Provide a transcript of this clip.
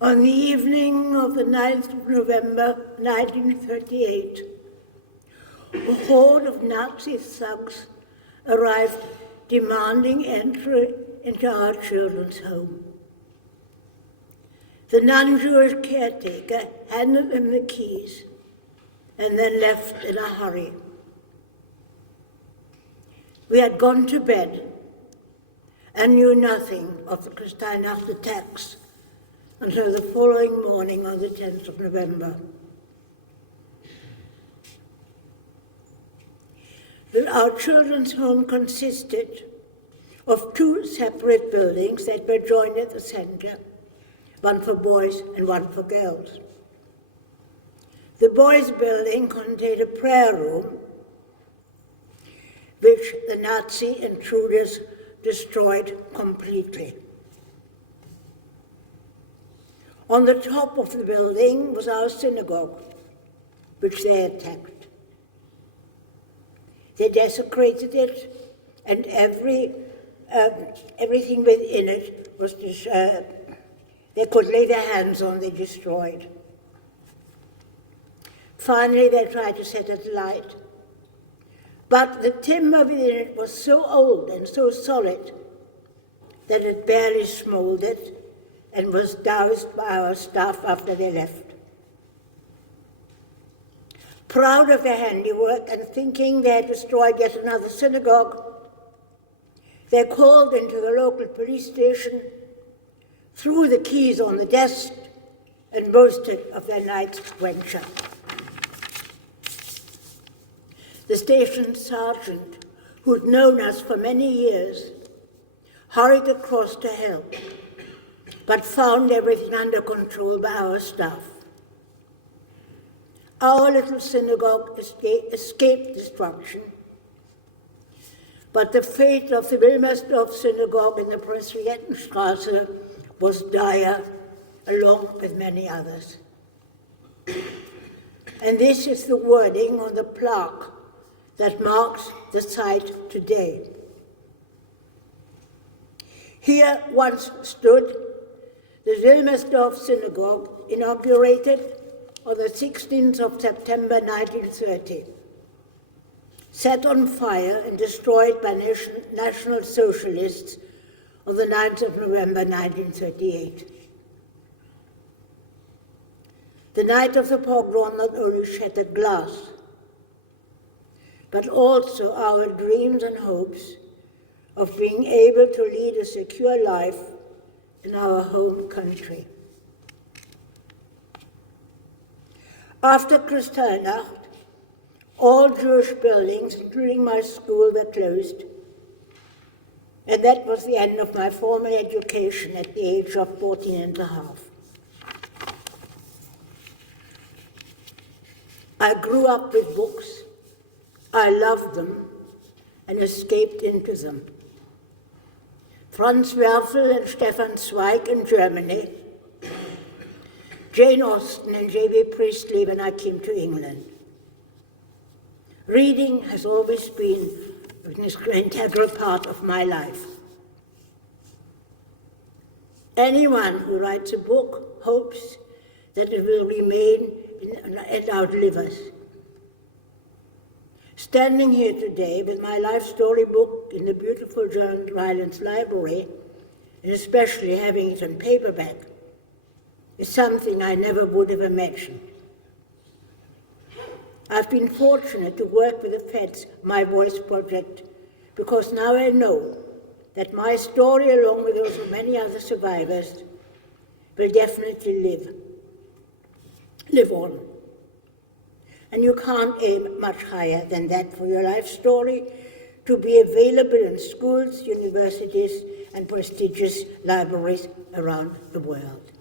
On the evening of the 9th of November 1938, a horde of Nazi thugs arrived demanding entry into our children's home. The non-Jewish caretaker handed them the keys and then left in a hurry. We had gone to bed and knew nothing of the Kristallnacht attacks until the following morning on the 10th of November. Our children's home consisted of two separate buildings that were joined at the center, one for boys and one for girls. The boys' building contained a prayer room, which the Nazi intruders destroyed completely. On the top of the building was our synagogue, which they attacked. They desecrated it, and everything within it was they could lay their hands on, they destroyed. Finally, they tried to set it alight. But the timber within it was so old and so solid that it barely smoldered and was doused by our staff after they left. Proud of their handiwork and thinking they had destroyed yet another synagogue, they called into the local police station, threw the keys on the desk, and boasted of their night's venture. The station sergeant, who'd known us for many years, hurried across to help, but found everything under control by our staff. Our little synagogue escaped destruction, but the fate of the Wilmersdorf synagogue in the Pressler was dire, along with many others. And this is the wording on the plaque that marks the site today. Here once stood the Wilmersdorf synagogue, inaugurated on the 16th of September 1930, set on fire and destroyed by National Socialists on the 9th of November 1938. The night of the pogrom not only shattered glass, but also our dreams and hopes of being able to lead a secure life in our home country. After Kristallnacht, all Jewish buildings, including my school, were closed, and that was the end of my formal education at the age of 14 and a half. I grew up with books. I loved them and escaped into them. Franz Werfel and Stefan Zweig in Germany, Jane Austen and J.B. Priestley when I came to England. Reading has always been an integral part of my life. Anyone who writes a book hopes that it will remain and outlive us. Standing here today with my life story book in the beautiful John Rylands Library, and especially having it on paperback, is something I never would have imagined. I've been fortunate to work with the Fed's My Voice project, because now I know that my story, along with those of many other survivors, will definitely live on. And you can't aim much higher than that for your life story to be available in schools, universities, and prestigious libraries around the world.